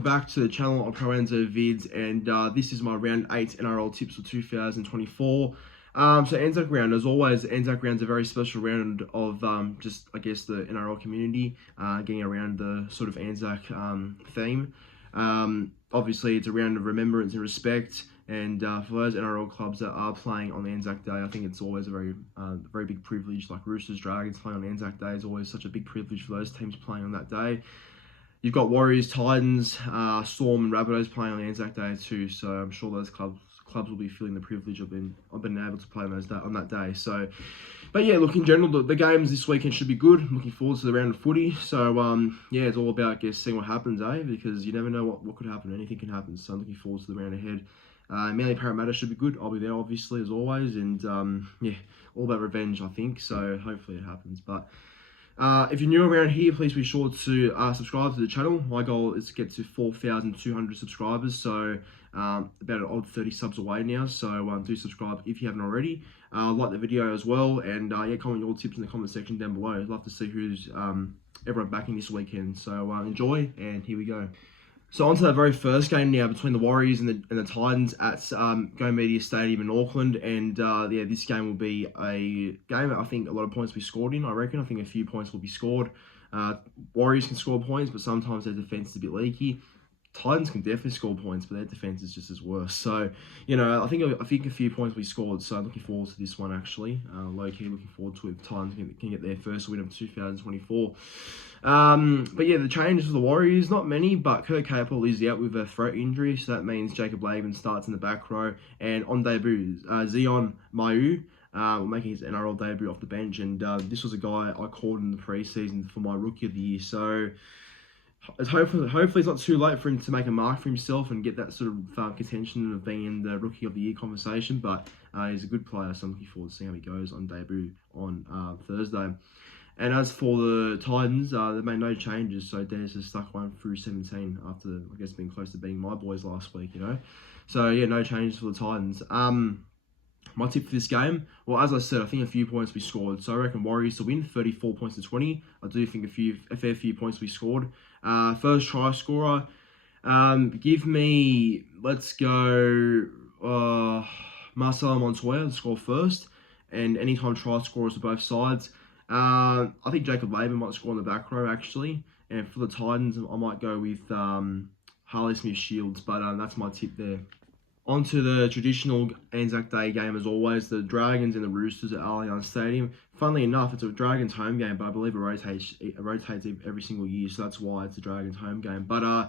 welcome back to the channel of Proenzo Vids, and this is my round 8 NRL tips for 2024. So Anzac round, as always, Anzac round's a very special round of just, I guess, the NRL community, getting around the sort of Anzac theme. Obviously, it's a round of remembrance and respect, and for those NRL clubs that are playing on Anzac Day, I think it's always a very big privilege. Like Roosters, Dragons playing on Anzac Day is always such a big privilege for those teams playing on that day. You've got Warriors, Titans, Storm, and Rabbitohs playing on Anzac Day too. So I'm sure those clubs will be feeling the privilege of being able to play on that day. So, but yeah, look, in general, the games this weekend should be good. I'm looking forward to the round of footy. So yeah, it's all about, I guess, seeing what happens, because you never know what could happen. Anything can happen. So I'm looking forward to the round ahead. Manly Parramatta should be good. I'll be there, obviously, as always. And yeah, all about revenge, I think. So hopefully it happens. But if you're new around here, please be sure to subscribe to the channel. My goal is to get to 4,200 subscribers, so about an odd 30 subs away now. So do subscribe if you haven't already. Like the video as well, and yeah, comment your tips in the comment section down below. I'd love to see who's everyone backing this weekend. So enjoy, and here we go. So on to the very first game now between the Warriors and the Titans at Go Media Stadium in Auckland. And yeah, this game will be a game that I think a lot of points will be scored in, I reckon. I think a few points will be scored. Warriors can score points, but sometimes their defense is a bit leaky. Titans can definitely score points, but their defense is just as worse. So, you know, I think a few points will be scored. So I'm looking forward to this one, actually. Low-key looking forward to it if Titans can get their first win of 2024. But yeah, the changes for the Warriors, not many, but Kurt Capewell is out with a throat injury, so that means Jacob Laban starts in the back row, and on debut, Zion Maeu making his NRL debut off the bench, and this was a guy I called in the preseason for my Rookie of the Year, so hopefully it's not too late for him to make a mark for himself and get that sort of contention of being in the Rookie of the Year conversation, but he's a good player, so I'm looking forward to seeing how he goes on debut on Thursday. And as for the Titans, they made no changes, so Dennis has stuck one through 17 after, I guess, being close to being my boys last week, you know. So, yeah, no changes for the Titans. My tip for this game, well, as I said, I think a few points will be scored. So I reckon Warriors to win, 34 points to 20. I do think a fair few points will be scored. First try scorer, give me, let's go, Marcelo Montoya to score first. And anytime try scorers to both sides. I think Jacob Laban might score in the back row, actually. And for the Titans, I might go with Harley Smith-Shields, but that's my tip there. On to the traditional Anzac Day game, as always, the Dragons and the Roosters at Allianz Stadium. Funnily enough, it's a Dragons home game, but I believe it rotates every single year, so that's why it's a Dragons home game. But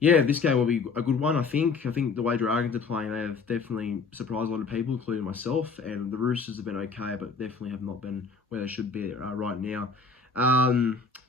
yeah, this game will be a good one, I think. I think the way Dragons are playing, they have definitely surprised a lot of people, including myself. And the Roosters have been okay, but definitely have not been where they should be right now.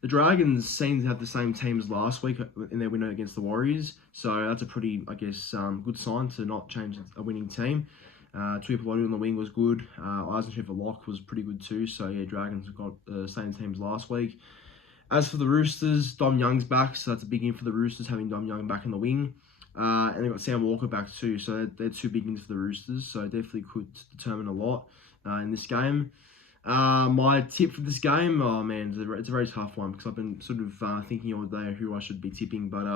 The Dragons seem to have the same team as last week in their win against the Warriors. So that's a pretty, I guess, good sign to not change a winning team. Tuipulotu on the wing was good. Eisenhuth for lock was pretty good too. So yeah, Dragons have got the same team as last week. As for the Roosters, Dom Young's back, so that's a big in for the Roosters, having Dom Young back in the wing. And they've got Sam Walker back too, so they're two big ins for the Roosters, so definitely could determine a lot in this game. My tip for this game, oh man, it's a very tough one, because I've been sort of thinking all day who I should be tipping, but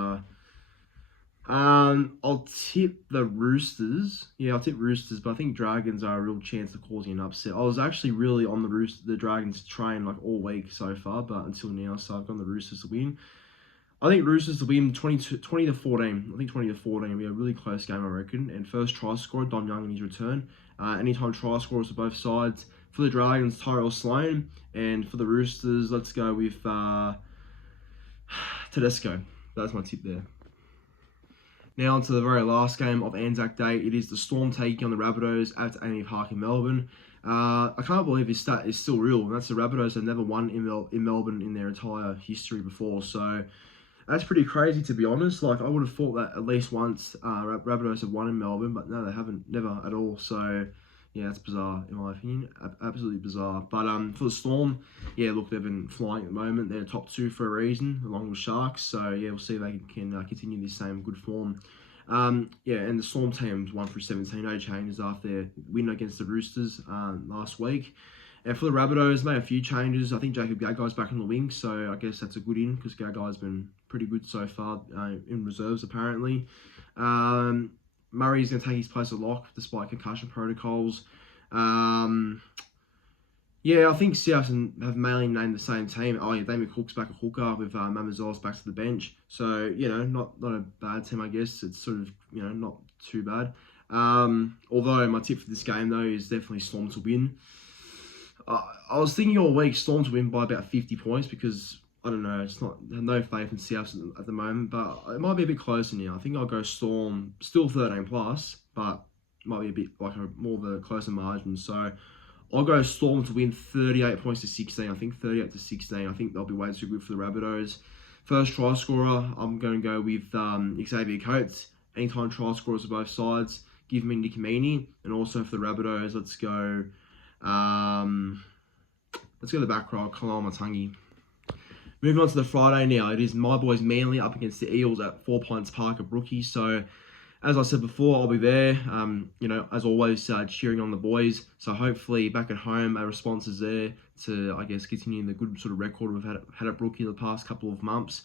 I'll tip the Roosters. Yeah, I'll tip Roosters, but I think Dragons are a real chance of causing an upset. I was actually really on the Dragons train like all week so far, but until now, so I've gone the Roosters to win. I think Roosters to win 20 to 14. I think 20 to 14 will be a really close game, I reckon. And first try scorer, Dom Young in his return. Anytime try scorers to both sides. For the Dragons, Tyrell Sloan. And for the Roosters, let's go with Tedesco. That's my tip there. Now on to the very last game of Anzac Day. It is the Storm taking on the Rabbitohs at AAMI Park in Melbourne. I can't believe this stat is still real. And that's the Rabbitohs have never won in Melbourne in their entire history before. So that's pretty crazy, to be honest. Like, I would have thought that at least once Rabbitohs have won in Melbourne, but no, they haven't, never at all. So yeah, that's bizarre in my opinion. Absolutely bizarre. But for the Storm, yeah, look, they've been flying at the moment. They're top two for a reason, along with Sharks. So yeah, we'll see if they can continue this same good form. Yeah, and the Storm team's 1 through 17, no changes after their win against the Roosters last week. And for the Rabbitohs, made a few changes. I think Jacob Gaggai's back on the wing, so I guess that's a good in because Gaggai's been pretty good so far in reserves apparently. Murray's going to take his place at lock despite concussion protocols. Yeah, I think South have mainly named the same team. Oh yeah, Damien Cook's back at hooker with Mamazolas back to the bench. So, not a bad team, I guess. It's sort of, not too bad. Although my tip for this game, though, is definitely Storm to win. I was thinking all week Storm to win by about 50 points because, I don't know, I have no faith in South at the moment, but it might be a bit closer now. I think I'll go Storm, still 13 plus, but it might be a bit like more of a closer margin. So I'll go Storm to win 38 points to 16. I think 38 to 16. I think they'll be way too good for the Rabbitohs. First try scorer, I'm going to go with Xavier Coates. Anytime try scorers on both sides, give me Nick Meaney. And also for the Rabbitohs, let's go the back row, Kalama Matangi. Moving on to the Friday now. It is my boys Manly up against the Eels at 4 Points Park at Brookie. So, as I said before, I'll be there, as always, cheering on the boys. So hopefully back at home, our response is there to, I guess, continuing the good sort of record we've had at Brookie the past couple of months.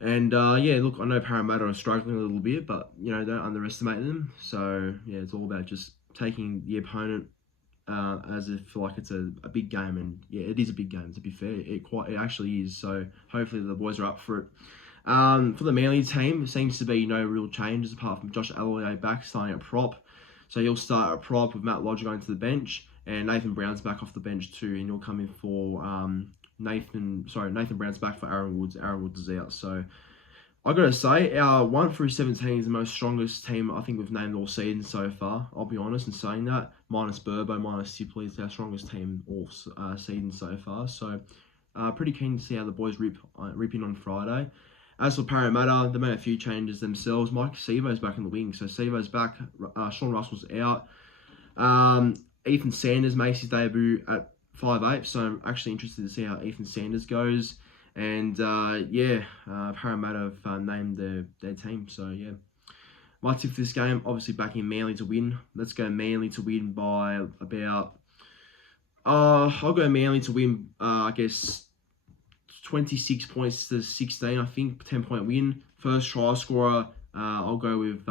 And, look, I know Parramatta are struggling a little bit, but, don't underestimate them. So, yeah, it's all about just taking the opponent as if like it's a big game. And, yeah, it is a big game, to be fair. It actually is. So hopefully the boys are up for it. For the Manly team, it seems to be no real changes apart from Josh Aloiai back starting at prop. So he'll start at prop with Matt Lodge going to the bench, and Nathan Brown's back off the bench too, and he'll come in for Nathan Brown's back for Aaron Woods. Aaron Woods is out. So I gotta say, our 1 through 17 is the most strongest team I think we've named all season so far. I'll be honest in saying that. Minus Burbo, minus Sipley, it's our strongest team all season so far. So pretty keen to see how the boys rip in on Friday. As for Parramatta, they made a few changes themselves. Mike Sevo's back in the wing, so Sevo's back. Sean Russell's out. Ethan Sanders makes his debut at 5'8", so I'm actually interested to see how Ethan Sanders goes. And Parramatta have named their team, so yeah. My tip for this game, obviously backing Manly to win. Let's go Manly to win by about... I'll go Manly to win, 26 points to 16, I think, 10-point win. First try scorer, I'll go with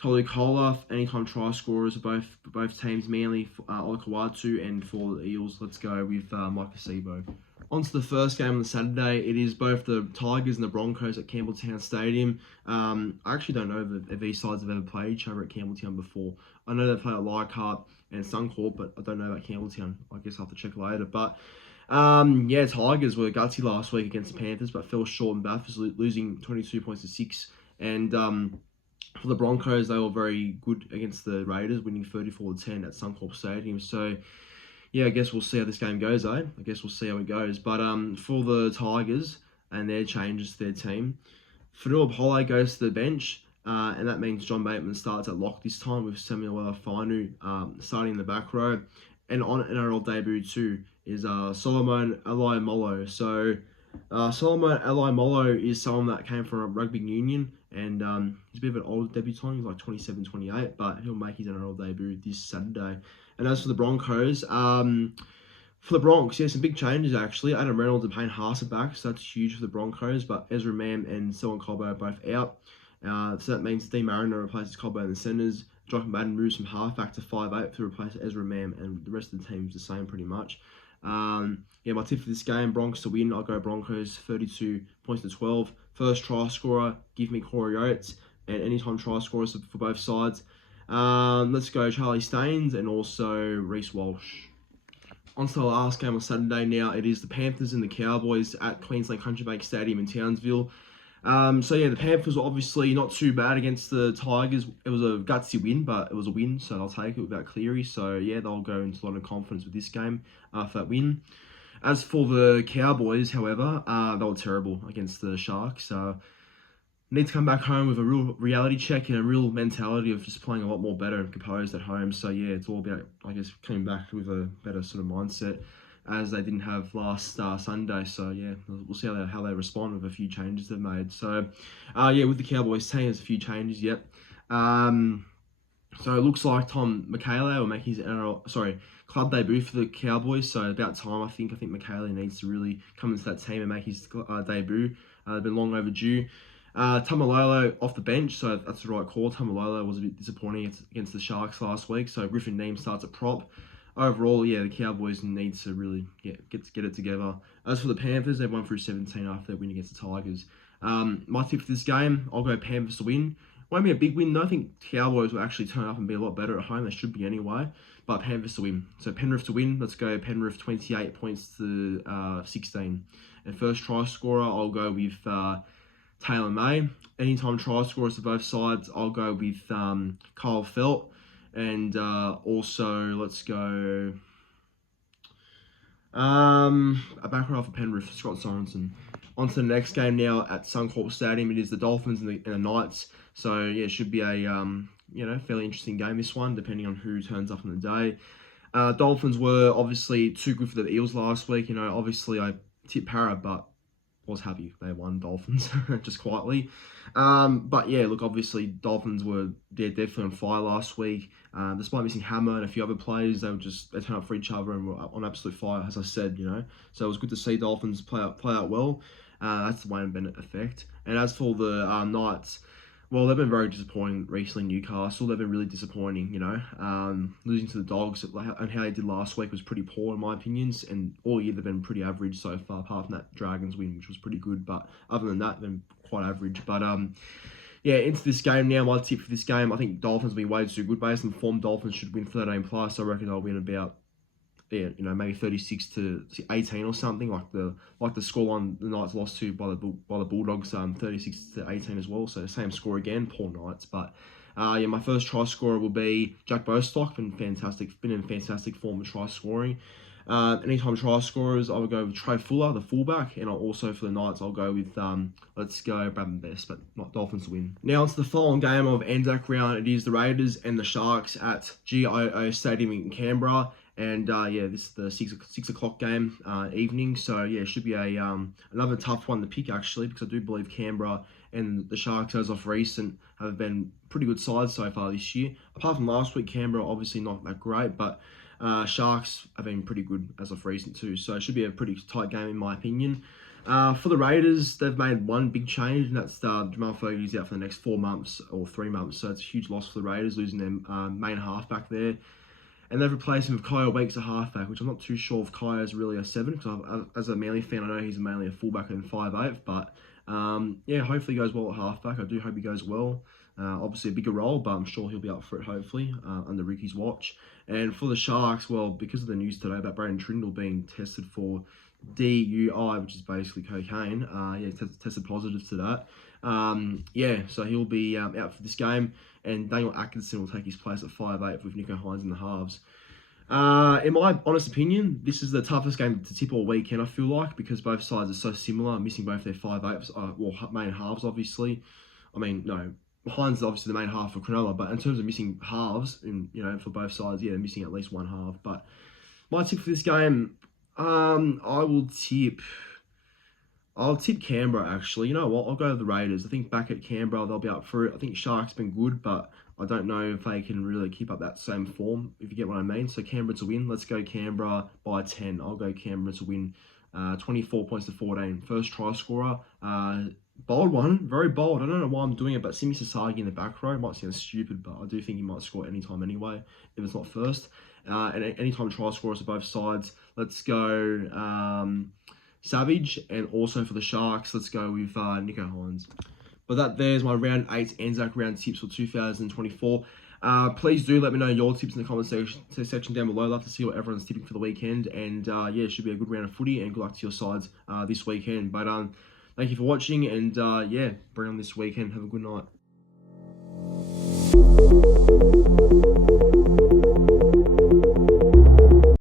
Tolu Kola. Anytime try scorers are both teams, Manly, Olakawatu, and for the Eels, let's go with Mike Acebo. On to the first game on the Saturday. It is both the Tigers and the Broncos at Campbelltown Stadium. I actually don't know if these sides have ever played each other at Campbelltown before. I know they've played at Leichhardt and Suncorp, but I don't know about Campbelltown. I guess I'll have to check later. But Tigers were gutsy last week against the Panthers, but fell short in Bathurst, losing 22 points to 6. And for the Broncos, they were very good against the Raiders, winning 34-10 at Suncorp Stadium. So, yeah, I guess we'll see how this game goes, I guess we'll see how it goes. But for the Tigers and their changes to their team, Fanua Pole goes to the bench, and that means John Bateman starts at lock this time with Samuel Fainu starting in the back row. And on NRL debut too is Solomon Alai-Molo. So Solomon Alai-Molo is someone that came from a rugby union, and he's a bit of an old debutant. He's like 27, 28, but he'll make his NRL debut this Saturday. And as for the Broncos, for the Bronx, some big changes actually. Adam Reynolds and Payne Haas are back, so that's huge for the Broncos. But Ezra Mam and Selwyn Cobbo are both out. So that means Dean Mariner replaces Cobbo in the centres. Jock Madden moves from halfback to 5'8" to replace Ezra Mam, and the rest of the team's the same pretty much. My tip for this game, Broncos to win. I'll go Broncos 32 points to 12. First try scorer, give me Corey Oates, and anytime try scorers for both sides. Let's go Charlie Staines and also Reece Walsh. On to the last game on Saturday now. It is the Panthers and the Cowboys at Queensland Country Bank Stadium in Townsville. The Panthers were obviously not too bad against the Tigers. It was a gutsy win, but it was a win, so I'll take it without Cleary. So, yeah, they'll go into a lot of confidence with this game after that win. As for the Cowboys, however, they were terrible against the Sharks. Need to come back home with a real reality check and a real mentality of just playing a lot more better and composed at home. So, yeah, it's all about, I guess, coming back with a better sort of mindset, as they didn't have last Sunday. So, yeah, we'll see how they respond with a few changes they've made. So, with the Cowboys team, there's a few changes, yep. So it looks like Tom McHale will make his club debut for the Cowboys. So about time, I think. I think McHale needs to really come into that team and make his debut. They've been long overdue. Tamalolo off the bench, so that's the right call. Tamalolo was a bit disappointing against the Sharks last week. So Griffin Neem starts at prop. Overall, yeah, the Cowboys need to really get it together. As for the Panthers, they've won through 17 after their win against the Tigers. My tip for this game, I'll go Panthers to win. Won't be a big win though. I think Cowboys will actually turn up and be a lot better at home. They should be anyway. But Panthers to win. So Penrith to win. Let's go Penrith 28 points to 16. And first try scorer, I'll go with Taylor May. Anytime try scorers to both sides, I'll go with Kyle Felt. And also, let's go a back row for Penrith, Scott Sorensen. On to the next game now at Suncorp Stadium. It is the Dolphins and the Knights. So yeah, it should be a fairly interesting game, this one, depending on who turns up on the day. Dolphins were obviously too good for the Eels last week. Obviously I tipped Para, but was happy they won Dolphins just quietly. But yeah, look, obviously Dolphins they're definitely on fire last week. Despite missing Hammer and a few other players, they turned up for each other and were on absolute fire, as I said. So it was good to see Dolphins play out well. That's the Wayne Bennett effect. And as for the Knights, well, they've been very disappointing recently. Newcastle, they've been really disappointing. Losing to the Dogs and how they did last week was pretty poor in my opinions. And all year they've been pretty average so far, apart from that Dragons win, which was pretty good. But other than that, they've been quite average. But yeah, into this game now. My tip for this game, I think Dolphins will be way too good based on form. Dolphins should win 13 plus. I reckon they'll win about maybe 36 to 18 or something, like the scoreline the Knights lost to by the Bulldogs, 36 to 18 as well. So same score again, poor Knights. But my first try scorer will be Jack Bostock. Been in fantastic form of try scoring. Anytime try scorers, I would go with Trey Fuller, the fullback, and also for the Knights, I'll go with let's go Bradman Best, but not Dolphins to win. Now it's the following game of Anzac round. It is the Raiders and the Sharks at GIO Stadium in Canberra. And this is the 6 o'clock game evening. So yeah, it should be another tough one to pick actually, because I do believe Canberra and the Sharks, as of recent, have been pretty good sides so far this year. Apart from last week, Canberra obviously not that great, but Sharks have been pretty good as of recent too. So it should be a pretty tight game in my opinion. For the Raiders, they've made one big change, and that's Jamal Fogarty's out for the next 4 months or 3 months. So it's a huge loss for the Raiders, losing their main halfback there. And they've replaced him with Kyle Weeks, a halfback, which I'm not too sure if Kyle is really a 7, because as a Manly fan, I know he's mainly a fullback and 5'8", but hopefully he goes well at halfback. I do hope he goes well. Obviously a bigger role, but I'm sure he'll be up for it, hopefully, under Ricky's watch. And for the Sharks, well, because of the news today about Braden Trindle being tested for DUI, which is basically cocaine, tested positive to that. So he'll be out for this game, and Daniel Atkinson will take his place at 5'8" with Nico Hines in the halves. In my honest opinion, this is the toughest game to tip all weekend, I feel like, because both sides are so similar, missing both their 5'8", main halves, obviously. I mean, no, Hines is obviously the main half for Cronulla, but in terms of missing halves, for both sides, they're missing at least one half. But my tip for this game, I'll tip Canberra, actually. You know what? I'll go with the Raiders. I think back at Canberra, they'll be up for it. I think Sharks been good, but I don't know if they can really keep up that same form, if you get what I mean. So Canberra to win. Let's go Canberra by 10. I'll go Canberra to win 24 points to 14. First try scorer. Bold one. Very bold. I don't know why I'm doing it, but Simi Sasagi in the back row. Might sound stupid, but I do think he might score anytime anyway, if it's not first. And anytime try scorers to both sides. Let's go Savage, and also for the Sharks, let's go with Nico Hines. But there's my round 8 Anzac round tips for 2024. Please do let me know your tips in the comment section down below. I'd love to see what everyone's tipping for the weekend. And it should be a good round of footy, and good luck to your sides this weekend. But thank you for watching, and bring on this weekend. Have a good night.